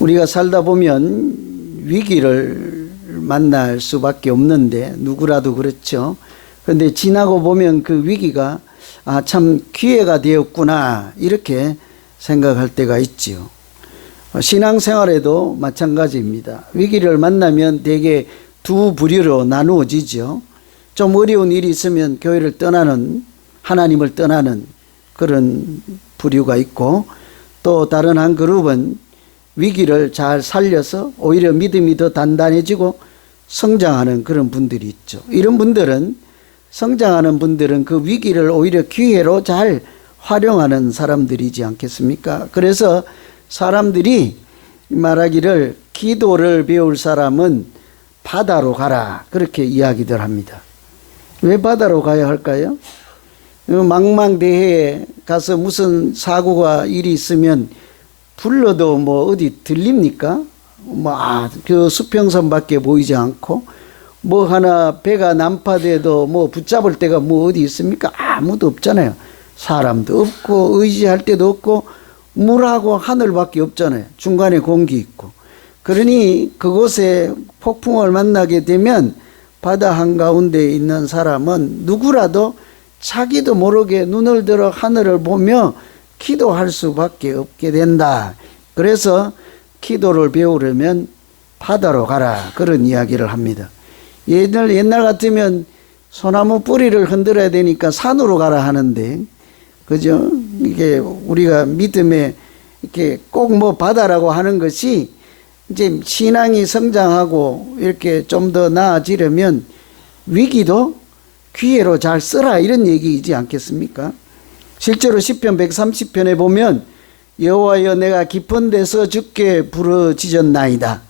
우리가 살다 보면 위기를 만날 수밖에 없는데 누구라도 그렇죠. 그런데 지나고 보면 그 위기가 참 기회가 되었구나 이렇게 생각할 때가 있지요. 신앙생활에도 마찬가지입니다. 위기를 만나면 대개 두 부류로 나누어지죠. 좀 어려운 일이 있으면 교회를 떠나는, 하나님을 떠나는 그런 부류가 있고, 또 다른 한 그룹은 위기를 잘 살려서 오히려 믿음이 더 단단해지고 성장하는 그런 분들이 있죠. 이런 분들은, 성장하는 분들은 그 위기를 오히려 기회로 잘 활용하는 사람들이지 않겠습니까? 그래서 사람들이 말하기를 기도를 배울 사람은 바다로 가라 그렇게 이야기들 합니다. 왜 바다로 가야 할까요? 망망대해에 가서 무슨 사고가 일이 있으면 불러도 뭐 어디 들립니까? 그 수평선밖에 보이지 않고 뭐 하나 배가 난파돼도 뭐 붙잡을 데가 뭐 어디 있습니까? 아무도 없잖아요. 사람도 없고 의지할 데도 없고 물하고 하늘밖에 없잖아요. 중간에 공기 있고. 그러니 그곳에 폭풍을 만나게 되면 바다 한가운데 있는 사람은 누구라도 자기도 모르게 눈을 들어 하늘을 보며 기도할 수밖에 없게 된다. 그래서 기도를 배우려면 바다로 가라 그런 이야기를 합니다. 옛날 같으면 소나무 뿌리를 흔들어야 되니까 산으로 가라 하는데, 그죠? 이게 우리가 믿음에 이렇게 꼭 뭐 바다라고 하는 것이 이제 신앙이 성장하고 이렇게 좀 더 나아지려면 위기도 기회로 잘 쓰라 이런 얘기이지 않겠습니까? 실제로 시편 130편에 보면 여호와여 내가 깊은 데서 주께 부르짖었나이다.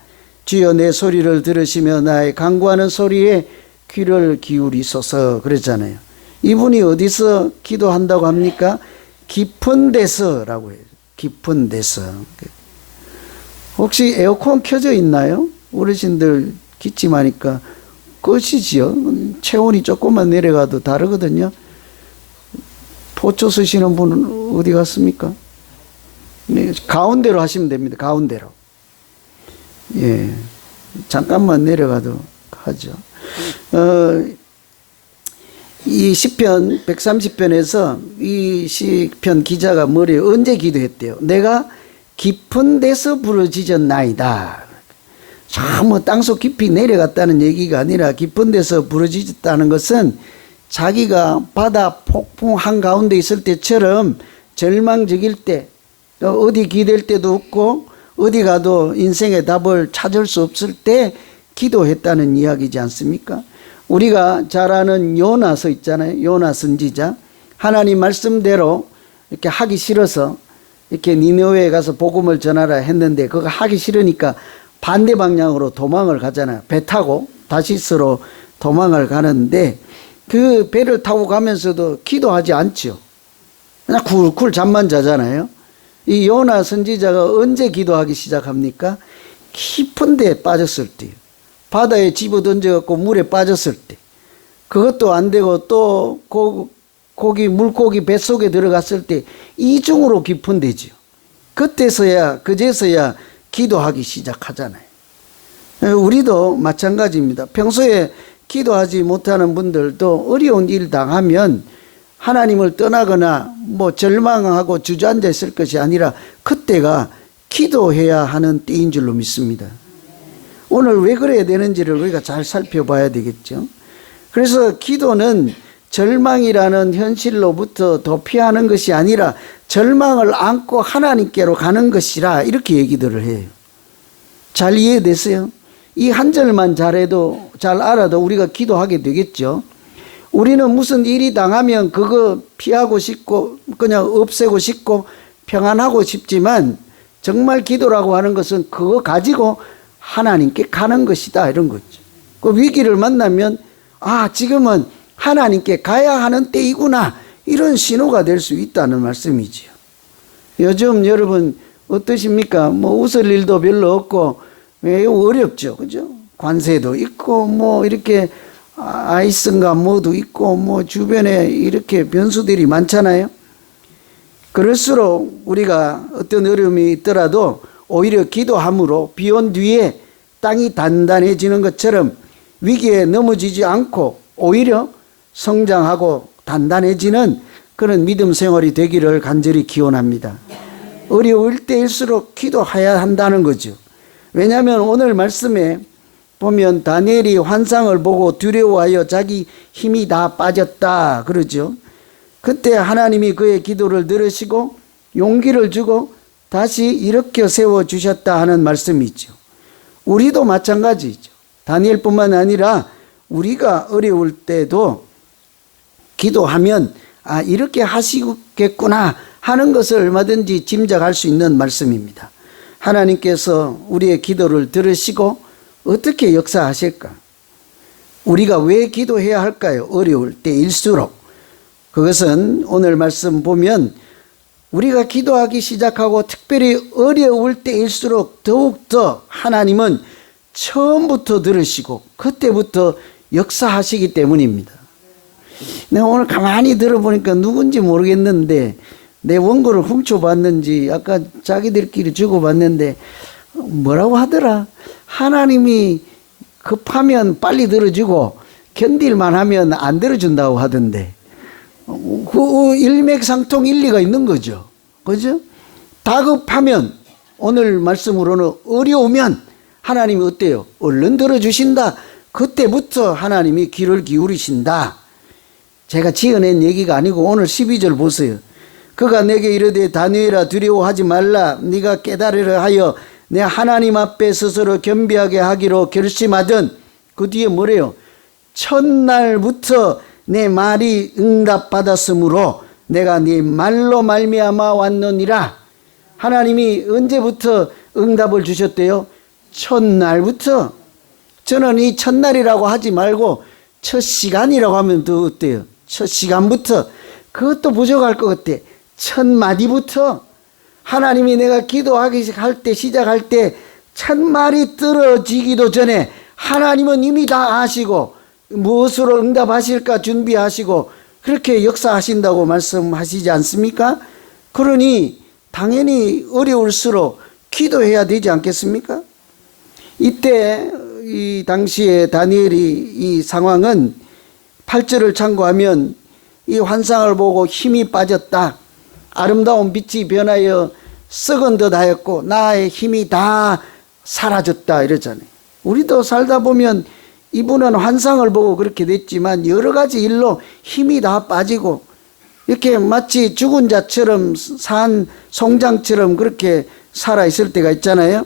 주여 내 소리를 들으시며 나의 간구하는 소리에 귀를 기울이소서 그랬잖아요. 이분이 어디서 기도한다고 합니까? 깊은 데서라고 해요. 깊은 데서. 혹시 에어컨 켜져 있나요? 어르신들 기침하니까 꺼지지요. 체온이 조금만 내려가도 다르거든요. 포초 쓰시는 분은 어디 갔습니까? 네, 가운데로 하시면 됩니다. 가운데로. 예, 잠깐만 내려가도 하죠. 이 시편 130편에서 이 시편 기자가 언제 기도했대요? 내가 깊은 데서 부르짖었나이다. 뭐 땅속 깊이 내려갔다는 얘기가 아니라 깊은 데서 부르짖었다는 것은 자기가 바다 폭풍 한가운데 있을 때처럼 절망적일 때, 어디 기댈 데도 없고 어디 가도 인생의 답을 찾을 수 없을 때 기도했다는 이야기지 않습니까? 우리가 잘 아는 요나서 있잖아요. 요나 선지자. 하나님 말씀대로 이렇게 하기 싫어서 이렇게 니느웨에 가서 복음을 전하라 했는데 그거 하기 싫으니까 반대 방향으로 도망을 가잖아요. 배 타고 다시스로 도망을 가는데 그 배를 타고 가면서도 기도하지 않죠. 그냥 쿨쿨 잠만 자잖아요. 이 요나 선지자가 언제 기도하기 시작합니까? 깊은 데에 빠졌을 때요. 바다에 집어 던져갖고 물에 빠졌을 때. 그것도 안 되고 또 물고기 뱃속에 들어갔을 때 이중으로 깊은 데죠. 그제서야 기도하기 시작하잖아요. 우리도 마찬가지입니다. 평소에 기도하지 못하는 분들도 어려운 일 당하면 하나님을 떠나거나 뭐 절망하고 주저앉아 있을 것이 아니라 그때가 기도해야 하는 때인 줄로 믿습니다. 오늘 왜 그래야 되는지를 우리가 잘 살펴봐야 되겠죠. 그래서 기도는 절망이라는 현실로부터 도피하는 것이 아니라 절망을 안고 하나님께로 가는 것이라 이렇게 얘기들을 해요. 잘 이해됐어요? 이 한 절만 잘 알아도 우리가 기도하게 되겠죠. 우리는 무슨 일이 당하면 그거 피하고 싶고 그냥 없애고 싶고 평안하고 싶지만 정말 기도라고 하는 것은 그거 가지고 하나님께 가는 것이다 이런 거죠. 그 위기를 만나면 지금은 하나님께 가야 하는 때이구나 이런 신호가 될 수 있다는 말씀이지요. 요즘 여러분 어떠십니까? 뭐 웃을 일도 별로 없고 어렵죠, 그죠? 관세도 있고 뭐 이렇게 아이스인가 뭐도 있고 뭐 주변에 이렇게 변수들이 많잖아요. 그럴수록 우리가 어떤 어려움이 있더라도 오히려 기도함으로 비 온 뒤에 땅이 단단해지는 것처럼 위기에 넘어지지 않고 오히려 성장하고 단단해지는 그런 믿음 생활이 되기를 간절히 기원합니다. 어려울 때일수록 기도해야 한다는 거죠. 왜냐하면 오늘 말씀에 보면 다니엘이 환상을 보고 두려워하여 자기 힘이 다 빠졌다 그러죠. 그때 하나님이 그의 기도를 들으시고 용기를 주고 다시 일으켜 세워주셨다 하는 말씀이죠. 우리도 마찬가지죠. 다니엘뿐만 아니라 우리가 어려울 때도 기도하면 이렇게 하시겠구나 하는 것을 얼마든지 짐작할 수 있는 말씀입니다. 하나님께서 우리의 기도를 들으시고 어떻게 역사하실까? 우리가 왜 기도해야 할까요? 어려울 때일수록. 그것은 오늘 말씀 보면 우리가 기도하기 시작하고 특별히 어려울 때일수록 더욱더 하나님은 처음부터 들으시고 그때부터 역사하시기 때문입니다. 내가 오늘 가만히 들어보니까 누군지 모르겠는데 내 원고를 훔쳐봤는지 아까 자기들끼리 주고받는데 뭐라고 하더라? 하나님이 급하면 빨리 들어주고 견딜만 하면 안 들어준다고 하던데 그 일맥상통 일리가 있는 거죠. 그죠? 다급하면 오늘 말씀으로는 어려우면 하나님이 어때요? 얼른 들어주신다. 그때부터 하나님이 귀를 기울이신다. 제가 지어낸 얘기가 아니고 오늘 12절 보세요. 그가 내게 이르되 다니엘아 두려워하지 말라. 네가 깨달으려 하여 내 하나님 앞에 스스로 겸비하게 하기로 결심하든 그 뒤에 뭐래요? 첫날부터 내 말이 응답받았으므로 내가 네 말로 말미암아 왔느니라. 하나님이 언제부터 응답을 주셨대요? 첫날부터. 저는 이 첫날이라고 하지 말고 첫 시간이라고 하면 더 어때요? 첫 시간부터. 그것도 부족할 것 같아. 첫 마디부터. 하나님이 내가 기도하기 할 때 시작할 때 첫 말이 떨어지기도 전에 하나님은 이미 다 아시고 무엇으로 응답하실까 준비하시고 그렇게 역사하신다고 말씀하시지 않습니까? 그러니 당연히 어려울수록 기도해야 되지 않겠습니까? 이때 이 당시에 다니엘이 이 상황은 8절을 참고하면 이 환상을 보고 힘이 빠졌다. 아름다운 빛이 변하여 썩은 듯 하였고 나의 힘이 다 사라졌다 이러잖아요. 우리도 살다 보면 이분은 환상을 보고 그렇게 됐지만 여러 가지 일로 힘이 다 빠지고 이렇게 마치 죽은 자처럼 산 송장처럼 그렇게 살아있을 때가 있잖아요.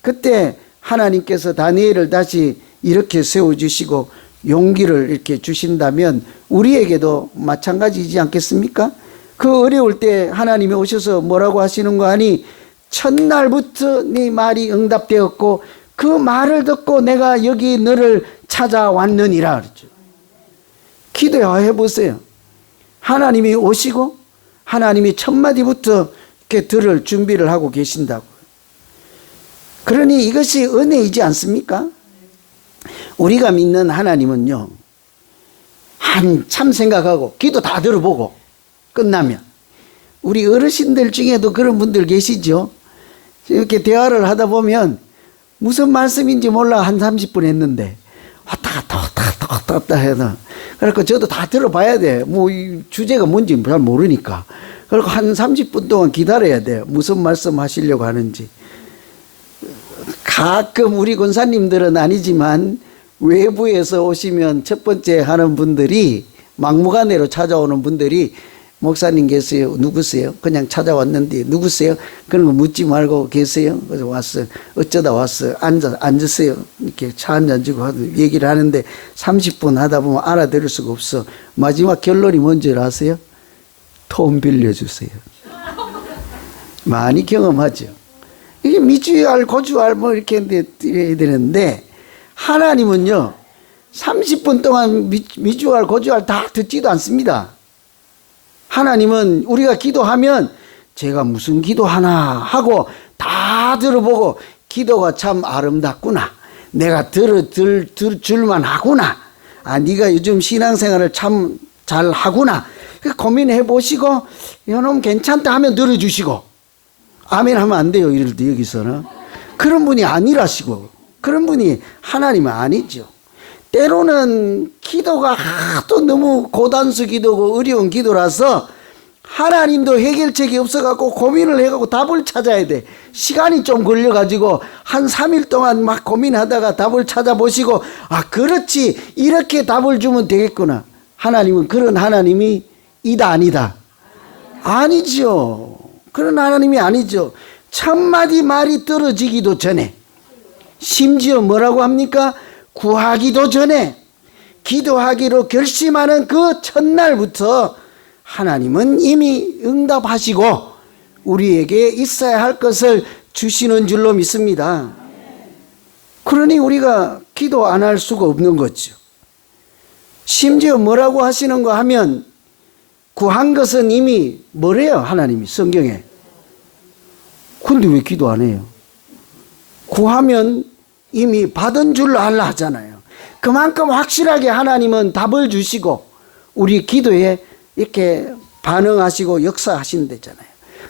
그때 하나님께서 다니엘을 다시 이렇게 세워주시고 용기를 이렇게 주신다면 우리에게도 마찬가지이지 않겠습니까? 그 어려울 때 하나님이 오셔서 뭐라고 하시는 거 아니? 첫날부터 네 말이 응답되었고 그 말을 듣고 내가 여기 너를 찾아왔느니라 그랬죠. 기도해 보세요. 하나님이 오시고 하나님이 첫 마디부터 이렇게 들을 준비를 하고 계신다고. 그러니 이것이 은혜이지 않습니까? 우리가 믿는 하나님은요, 한참 생각하고 기도 다 들어보고 끝나면 우리 어르신들 중에도 그런 분들 계시죠. 이렇게 대화를 하다 보면 무슨 말씀인지 몰라 한 30분 했는데 왔다 갔다 해서 그러니까 저도 다 들어봐야 돼. 뭐 이 주제가 뭔지 잘 모르니까. 그리고 한 30분 동안 기다려야 돼. 무슨 말씀 하시려고 하는지. 가끔 우리 권사님들은 아니지만 외부에서 오시면 첫 번째 하는 분들이 막무가내로 찾아오는 분들이 목사님 계세요? 누구세요? 그냥 찾아왔는데 누구세요? 그런 거 묻지 말고 계세요? 그래서 왔어요. 어쩌다 왔어요? 앉으세요. 이렇게 차 한 잔 주고 얘기를 하는데 30분 하다 보면 알아들을 수가 없어. 마지막 결론이 뭔지 아세요? 돈 빌려주세요. 많이 경험하죠. 이게 미주알, 고주알 뭐 이렇게 해야 되는데 하나님은요 30분 동안 미주알, 고주알 다 듣지도 않습니다. 하나님은 우리가 기도하면 제가 무슨 기도하나 하고 다 들어보고 기도가 참 아름답구나. 내가 들줄만 하구나. 네가 요즘 신앙생활을 참 잘하구나. 고민해 보시고 이놈 괜찮다 하면 들어주시고 아멘 하면 안 돼요. 이럴 때 여기서는. 그런 분이 아니라시고, 그런 분이 하나님은 아니죠. 때로는 기도가 하도 너무 고단수 기도고 어려운 기도라서 하나님도 해결책이 없어갖고 고민을 해갖고 답을 찾아야 돼. 시간이 좀 걸려가지고 한 3일 동안 막 고민하다가 답을 찾아보시고, 아, 그렇지. 이렇게 답을 주면 되겠구나. 하나님은 그런 하나님이 이다 아니다? 아니죠. 그런 하나님이 아니죠. 첫마디 말이 떨어지기도 전에, 심지어 뭐라고 합니까? 구하기도 전에 기도하기로 결심하는 그 첫날부터 하나님은 이미 응답하시고 우리에게 있어야 할 것을 주시는 줄로 믿습니다. 그러니 우리가 기도 안 할 수가 없는 거죠. 심지어 뭐라고 하시는가 하면, 구한 것은 이미 뭐래요? 하나님이 성경에. 근데 왜 기도 안 해요? 구하면 이미 받은 줄로 알라 하잖아요. 그만큼 확실하게 하나님은 답을 주시고 우리 기도에 이렇게 반응하시고 역사하신다잖아요.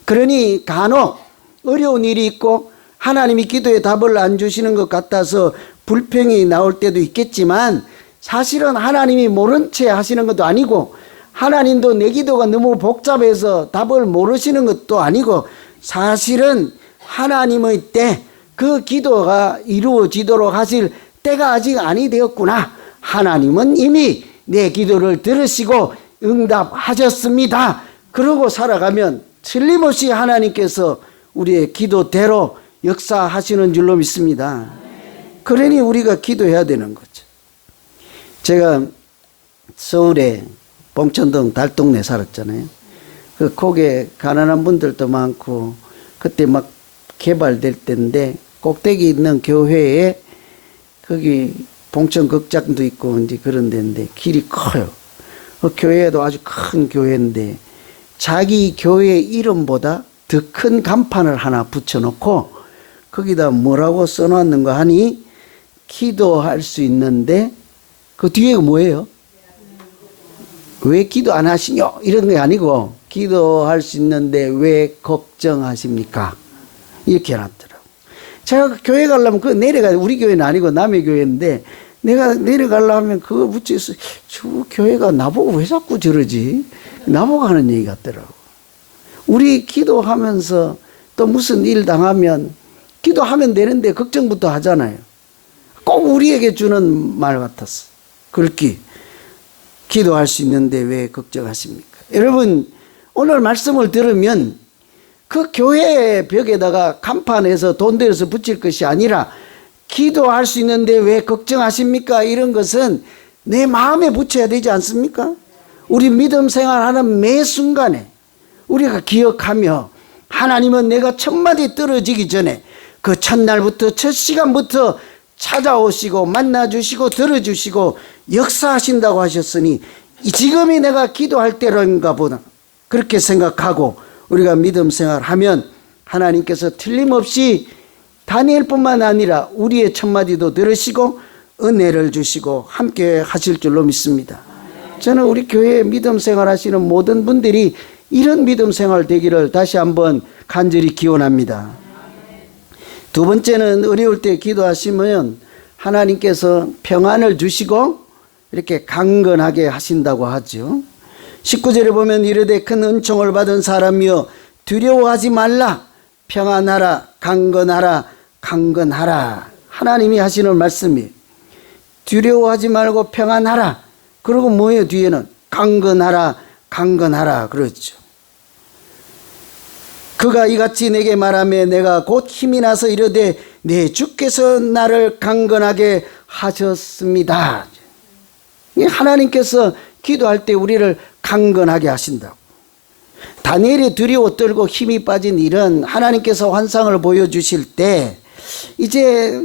그러니 간혹 어려운 일이 있고 하나님이 기도에 답을 안 주시는 것 같아서 불평이 나올 때도 있겠지만, 사실은 하나님이 모른 채 하시는 것도 아니고, 하나님도 내 기도가 너무 복잡해서 답을 모르시는 것도 아니고, 사실은 하나님의 때, 그 기도가 이루어지도록 하실 때가 아직 아니 되었구나. 하나님은 이미 내 기도를 들으시고 응답하셨습니다. 그러고 살아가면 틀림없이 하나님께서 우리의 기도대로 역사하시는 줄로 믿습니다. 그러니 우리가 기도해야 되는 거죠. 제가 서울에 봉천동 달동네 살았잖아요. 그 거기에 가난한 분들도 많고, 그때 막 개발될 때인데 꼭대기 있는 교회에, 거기 봉천 극장도 있고 이제 그런 데인데 길이 커요. 그 교회도 아주 큰 교회인데 자기 교회 이름보다 더 큰 간판을 하나 붙여놓고 거기다 뭐라고 써놨는가 하니, 기도할 수 있는데, 그 뒤에 뭐예요? 왜 기도 안 하시냐? 이런 게 아니고, 기도할 수 있는데 왜 걱정하십니까? 이렇게 해놨더라고. 제가 그 교회 가려면 그거 내려가야, 우리 교회는 아니고 남의 교회인데, 내가 내려가려면 그거 붙여서, 저 교회가 나보고 왜 자꾸 저러지? 나보고 하는 얘기 같더라고. 우리 기도하면서 또 무슨 일 당하면 기도하면 되는데 걱정부터 하잖아요. 꼭 우리에게 주는 말 같았어. 그렇게 기도할 수 있는데 왜 걱정하십니까? 여러분, 오늘 말씀을 들으면 그 교회 벽에다가 간판에서 돈 들여서 붙일 것이 아니라, 기도할 수 있는데 왜 걱정하십니까? 이런 것은 내 마음에 붙여야 되지 않습니까? 우리 믿음 생활하는 매 순간에 우리가 기억하며, 하나님은 내가 첫마디 떨어지기 전에 그 첫날부터, 첫 시간부터 찾아오시고 만나주시고 들어주시고 역사하신다고 하셨으니, 지금이 내가 기도할 때인가 보다, 그렇게 생각하고 우리가 믿음 생활하면 하나님께서 틀림없이 다니엘뿐만 아니라 우리의 첫마디도 들으시고 은혜를 주시고 함께 하실 줄로 믿습니다. 저는 우리 교회 믿음 생활하시는 모든 분들이 이런 믿음 생활 되기를 다시 한번 간절히 기원합니다. 두 번째는, 어려울 때 기도하시면 하나님께서 평안을 주시고 이렇게 강건하게 하신다고 하죠. 19절에 보면, 이르되 큰 은총을 받은 사람이여 두려워하지 말라, 평안하라, 강건하라, 강건하라. 하나님이 하시는 말씀이에요. 두려워하지 말고 평안하라. 그리고 뭐예요? 뒤에는 강건하라, 강건하라 그렇죠. 그가 이같이 내게 말하며 내가 곧 힘이 나서 이르되 내 주께서 나를 강건하게 하셨습니다. 하나님께서 기도할 때 우리를 강건하게 하신다고. 다니엘이 두려워 떨고 힘이 빠진 일은 하나님께서 환상을 보여주실 때, 이제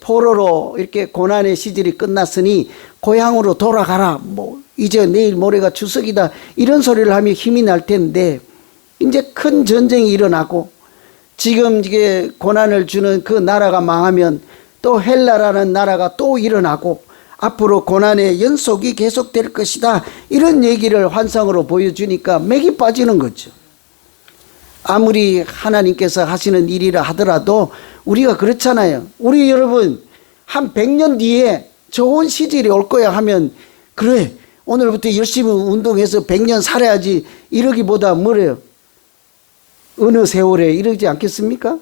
포로로 이렇게 고난의 시절이 끝났으니 고향으로 돌아가라, 뭐 이제 내일 모레가 추석이다, 이런 소리를 하면 힘이 날 텐데, 이제 큰 전쟁이 일어나고 지금 이게 고난을 주는 그 나라가 망하면 또 헬라라는 나라가 또 일어나고 앞으로 고난의 연속이 계속될 것이다, 이런 얘기를 환상으로 보여주니까 맥이 빠지는 거죠. 아무리 하나님께서 하시는 일이라 하더라도 우리가 그렇잖아요. 우리 여러분 한 100년 뒤에 좋은 시절이 올 거야 하면 그래 오늘부터 열심히 운동해서 100년 살아야지 이러기보다 뭐래요? 어느 세월에 이러지 않겠습니까?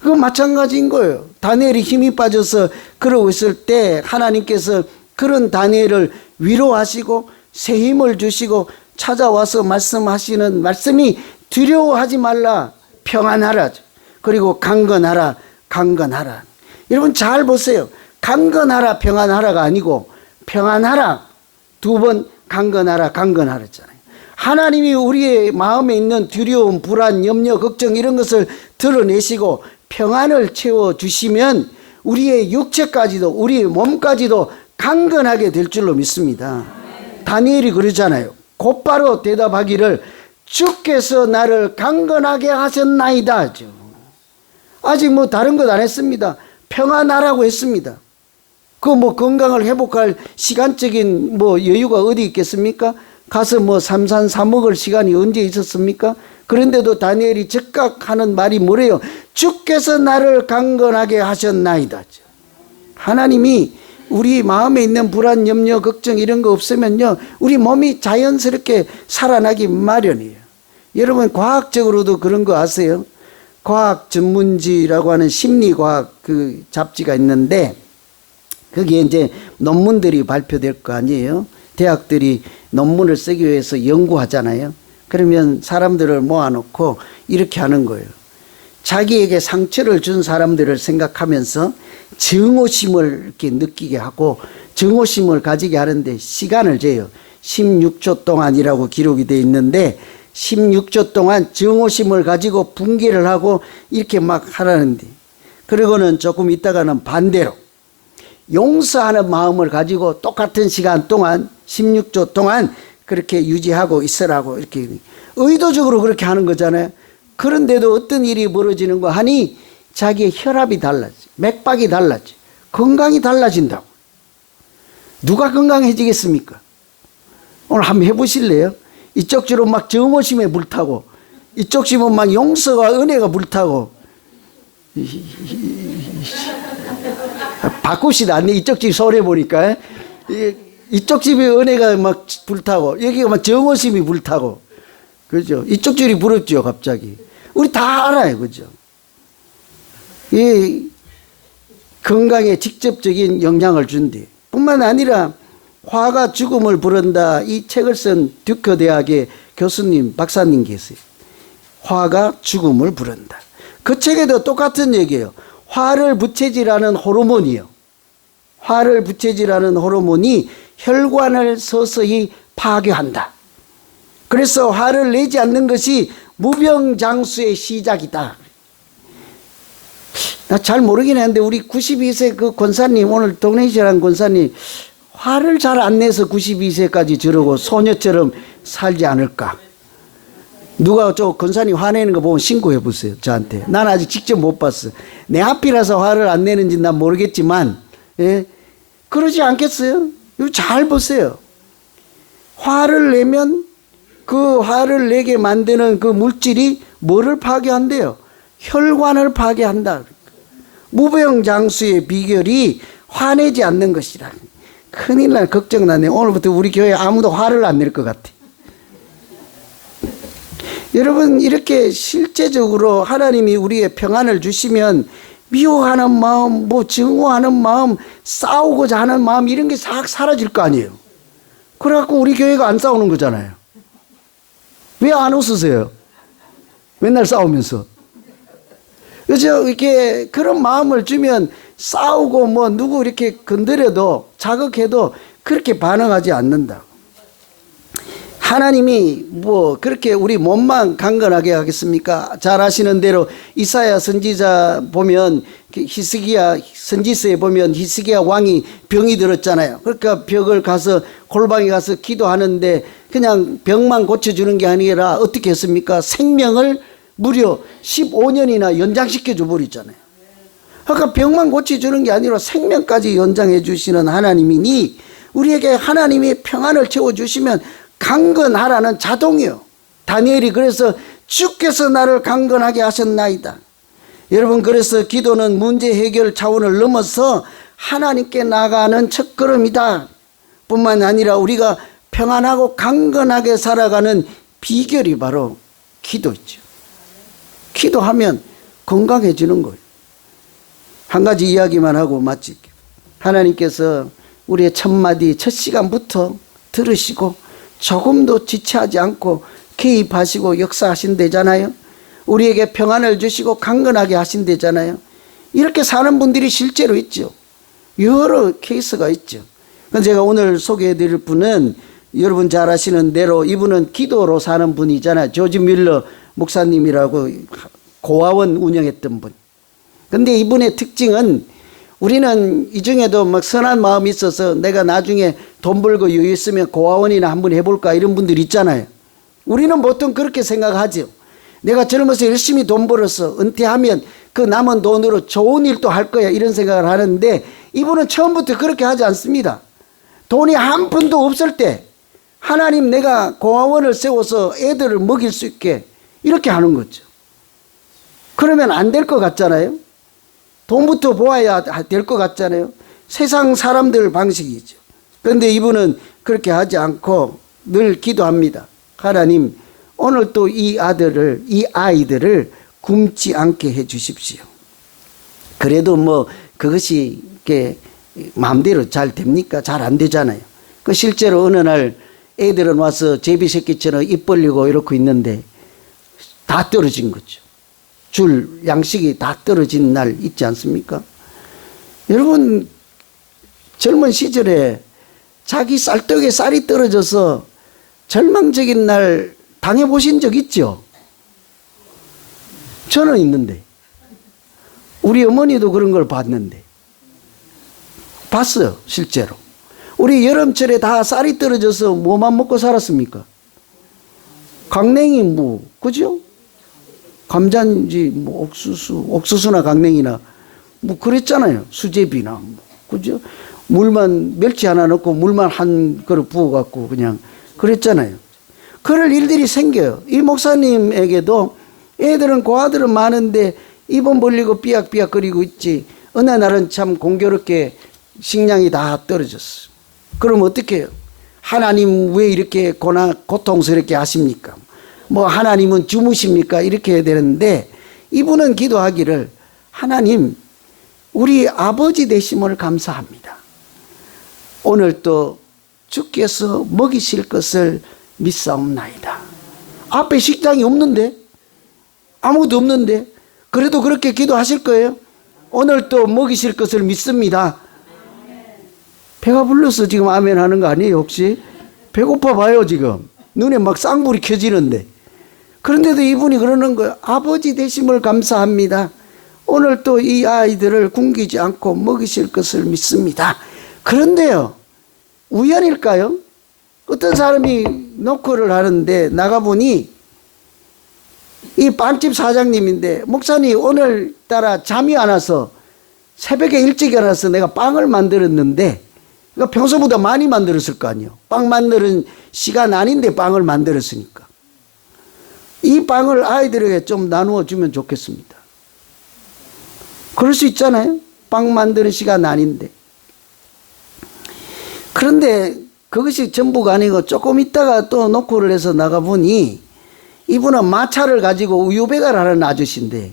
그건 마찬가지인 거예요. 다니엘이 힘이 빠져서 그러고 있을 때 하나님께서 그런 다니엘을 위로하시고 새 힘을 주시고 찾아와서 말씀하시는 말씀이 두려워하지 말라 평안하라 그리고 강건하라 강건하라. 여러분 잘 보세요. 강건하라 평안하라가 아니고 평안하라 두 번 강건하라 강건하라 했잖아요. 하나님이 우리의 마음에 있는 두려움, 불안, 염려, 걱정 이런 것을 드러내시고 평안을 채워주시면 우리의 육체까지도 우리의 몸까지도 강건하게 될 줄로 믿습니다. 다니엘이 그러잖아요. 곧바로 대답하기를 주께서 나를 강건하게 하셨나이다 하죠. 아직 뭐 다른 것 안 했습니다. 평안하라고 했습니다. 그 뭐 건강을 회복할 시간적인 뭐 여유가 어디 있겠습니까? 가서 뭐 삼산 먹을 시간이 언제 있었습니까? 그런데도 다니엘이 즉각 하는 말이 뭐래요? 주께서 나를 강건하게 하셨나이다. 하나님이 우리 마음에 있는 불안, 염려, 걱정 이런 거 없으면요 우리 몸이 자연스럽게 살아나기 마련이에요. 여러분 과학적으로도 그런 거 아세요? 과학 전문지라고 하는 심리과학 그 잡지가 있는데 거기에 이제 논문들이 발표될 거 아니에요. 대학들이 논문을 쓰기 위해서 연구하잖아요. 그러면 사람들을 모아놓고 이렇게 하는 거예요. 자기에게 상처를 준 사람들을 생각하면서 증오심을 이렇게 느끼게 하고 증오심을 가지게 하는데 시간을 재요. 16초 동안이라고 기록이 되어 있는데 16초 동안 증오심을 가지고 분개를 하고 이렇게 막 하라는데 그리고는 조금 있다가는 반대로 용서하는 마음을 가지고 똑같은 시간 동안 16초 동안 그렇게 유지하고 있으라고 이렇게 의도적으로 그렇게 하는 거잖아요. 그런데도 어떤 일이 벌어지는 거 하니 자기의 혈압이 달라지, 맥박이 달라지, 건강이 달라진다고. 누가 건강해지겠습니까? 오늘 한번 해보실래요? 이쪽 집은 막 정오심에 불타고 이쪽 집은 막 용서와 은혜가 불타고 바꿉시다. 이쪽 집 소리 보니까 이쪽 집에 은혜가 막 불타고 여기가 막 정오심이 불타고 그죠? 이쪽 집이 부럽죠 갑자기. 우리 다 알아요 그죠? 이 건강에 직접적인 영향을 준대. 뿐만 아니라 화가 죽음을 부른다 이 책을 쓴 듀커 대학의 교수님 박사님 계세요. 화가 죽음을 부른다. 그 책에도 똑같은 얘기예요. 화를 부채질하는 호르몬이요. 화를 부채질하는 호르몬이 혈관을 서서히 파괴한다. 그래서 화를 내지 않는 것이 무병장수의 시작이다. 나 잘 모르긴 했는데 우리 92세 그 권사님 오늘 동네시라는 권사님 화를 잘 안 내서 92세까지 저러고 소녀처럼 살지 않을까. 누가 저 권사님 화내는 거 보면 신고해 보세요 저한테. 난 아직 직접 못 봤어. 내 앞이라서 화를 안 내는지 난 모르겠지만 예? 그러지 않겠어요? 이거 잘 보세요. 화를 내면 그 화를 내게 만드는 그 물질이 뭐를 파괴한대요? 혈관을 파괴한다. 무병장수의 비결이 화내지 않는 것이라. 큰일 날 걱정 나네. 오늘부터 우리 교회 아무도 화를 안 낼 것 같아. 여러분 이렇게 실제적으로 하나님이 우리의 평안을 주시면 미워하는 마음, 뭐 증오하는 마음, 싸우고자 하는 마음 이런 게 싹 사라질 거 아니에요. 그래갖고 우리 교회가 안 싸우는 거잖아요. 왜 안 웃으세요? 맨날 싸우면서. 그죠? 이렇게 그런 마음을 주면 싸우고 뭐 누구 이렇게 건드려도 자극해도 그렇게 반응하지 않는다. 하나님이 뭐 그렇게 우리 몸만 강건하게 하겠습니까? 잘 아시는 대로 이사야 선지자 보면 히스기야 선지서에 보면 히스기야 왕이 병이 들었잖아요. 그러니까 벽을 가서 골방에 가서 기도하는데 그냥 병만 고쳐주는 게 아니라 어떻게 했습니까? 생명을 무려 15년이나 연장시켜 줘 버리잖아요. 그러니까 병만 고쳐주는 게 아니라 생명까지 연장해 주시는 하나님이니 우리에게 하나님이 평안을 채워주시면 강건하라는 자동이요. 다니엘이 그래서 주께서 나를 강건하게 하셨나이다. 여러분, 그래서 기도는 문제 해결 차원을 넘어서 하나님께 나가는 첫걸음이다. 뿐만 아니라 우리가 평안하고 강건하게 살아가는 비결이 바로 기도죠. 기도하면 건강해지는 거예요. 한 가지 이야기만 하고 마칠게요. 하나님께서 우리의 첫 마디, 첫 시간부터 들으시고 조금도 지체하지 않고 개입하시고 역사하신대잖아요. 우리에게 평안을 주시고 강건하게 하신대잖아요. 이렇게 사는 분들이 실제로 있죠. 여러 케이스가 있죠. 제가 오늘 소개해드릴 분은 여러분 잘 아시는 대로 이분은 기도로 사는 분이잖아요. 조지 밀러 목사님이라고 고아원 운영했던 분. 근데 이분의 특징은 우리는 이 중에도 막 선한 마음이 있어서 내가 나중에 돈 벌고 여유 있으면 고아원이나 한번 해볼까 이런 분들 있잖아요. 우리는 보통 그렇게 생각하죠. 내가 젊어서 열심히 돈 벌어서 은퇴하면 그 남은 돈으로 좋은 일도 할 거야 이런 생각을 하는데 이분은 처음부터 그렇게 하지 않습니다. 돈이 한 푼도 없을 때 하나님 내가 고아원을 세워서 애들을 먹일 수 있게 이렇게 하는 거죠. 그러면 안 될 것 같잖아요. 돈부터 모아야 될 것 같잖아요. 세상 사람들 방식이죠. 그런데 이분은 그렇게 하지 않고 늘 기도합니다. 하나님, 오늘 또 이 아이들을 굶지 않게 해 주십시오. 그래도 뭐 그것이 이렇게 마음대로 잘 됩니까? 잘 안 되잖아요. 그 실제로 어느 날 애들은 와서 제비새끼처럼 입 벌리고 이러고 있는데 다 떨어진 거죠. 줄 양식이 다 떨어진 날 있지 않습니까? 여러분, 젊은 시절에 자기 쌀떡에 쌀이 떨어져서 절망적인 날 당해보신 적 있죠? 저는 있는데. 우리 어머니도 그런 걸 봤는데. 봤어요, 실제로. 우리 여름철에 다 쌀이 떨어져서 뭐만 먹고 살았습니까? 강냉이 무, 그죠? 감자인지 뭐 옥수수나 강냉이나 뭐 그랬잖아요. 수제비나 뭐, 그죠? 물만 멸치 하나 넣고 물만 한 그릇 부어 갖고 그냥 그랬잖아요. 그럴 일들이 생겨요. 이 목사님에게도 애들은 고아들은 많은데 입은 벌리고 삐약삐약거리고 있지. 어느 날은 참 공교롭게 식량이 다 떨어졌어. 그럼 어떻게 해요? 하나님 왜 이렇게 고통스럽게 하십니까? 뭐 하나님은 주무십니까? 이렇게 해야 되는데 이분은 기도하기를 하나님 우리 아버지 되심을 감사합니다. 오늘 또 주께서 먹이실 것을 믿사옵나이다. 앞에 식당이 없는데 아무도 없는데 그래도 그렇게 기도하실 거예요? 오늘 또 먹이실 것을 믿습니다. 배가 불러서 지금 아멘 하는 거 아니에요 혹시? 배고파 봐요 지금. 눈에 막 쌍불이 켜지는데. 그런데도 이분이 그러는 거예요. 아버지 되심을 감사합니다. 오늘 또 이 아이들을 굶기지 않고 먹이실 것을 믿습니다. 그런데요, 우연일까요? 어떤 사람이 노크를 하는데 나가보니 이 빵집 사장님인데 목사님 오늘따라 잠이 안 와서 새벽에 일찍 일어나서 내가 빵을 만들었는데 그러니까 평소보다 많이 만들었을 거 아니에요. 빵 만드는 시간 아닌데 빵을 만들었으니까. 이 빵을 아이들에게 좀 나누어 주면 좋겠습니다. 그럴 수 있잖아요. 빵 만드는 시간 아닌데. 그런데 그것이 전부가 아니고 조금 있다가 또 노크를 해서 나가보니 이분은 마차를 가지고 우유배달 하는 아저씨인데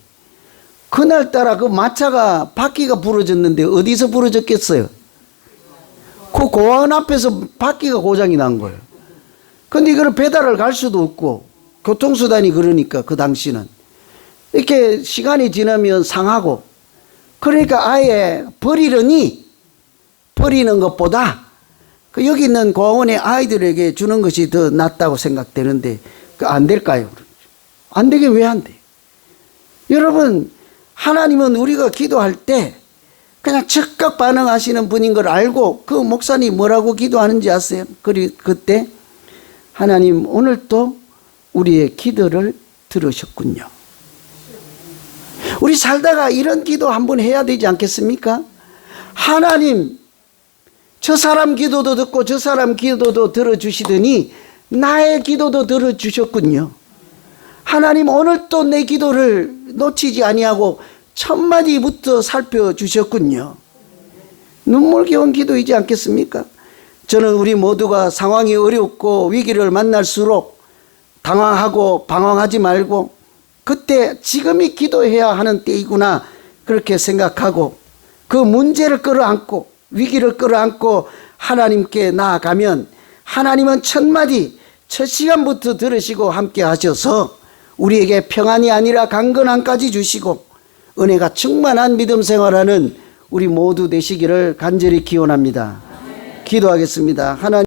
그날따라 그 마차가 바퀴가 부러졌는데 어디서 부러졌겠어요? 그 고아원 앞에서 바퀴가 고장이 난 거예요. 근데 이걸 배달을 갈 수도 없고 교통수단이 그러니까 그 당시는 이렇게 시간이 지나면 상하고 그러니까 아예 버리는 것보다 그 여기 있는 고아원의 아이들에게 주는 것이 더 낫다고 생각되는데 안 될까요? 안 되게 왜 안 돼? 여러분 하나님은 우리가 기도할 때 그냥 즉각 반응하시는 분인 걸 알고 그 목사님 뭐라고 기도하는지 아세요? 그때 하나님 오늘 또 우리의 기도를 들으셨군요. 우리 살다가 이런 기도 한번 해야 되지 않겠습니까? 하나님 저 사람 기도도 듣고 저 사람 기도도 들어주시더니 나의 기도도 들어주셨군요. 하나님 오늘 또 내 기도를 놓치지 아니하고 첫 마디부터 살펴주셨군요. 눈물겨운 기도이지 않겠습니까? 저는 우리 모두가 상황이 어렵고 위기를 만날수록 당황하고 방황하지 말고 그때 지금이 기도해야 하는 때이구나 그렇게 생각하고 그 문제를 끌어안고 위기를 끌어안고 하나님께 나아가면 하나님은 첫 마디 첫 시간부터 들으시고 함께 하셔서 우리에게 평안이 아니라 강건함까지 주시고 은혜가 충만한 믿음 생활하는 우리 모두 되시기를 간절히 기원합니다. 기도하겠습니다. 하나님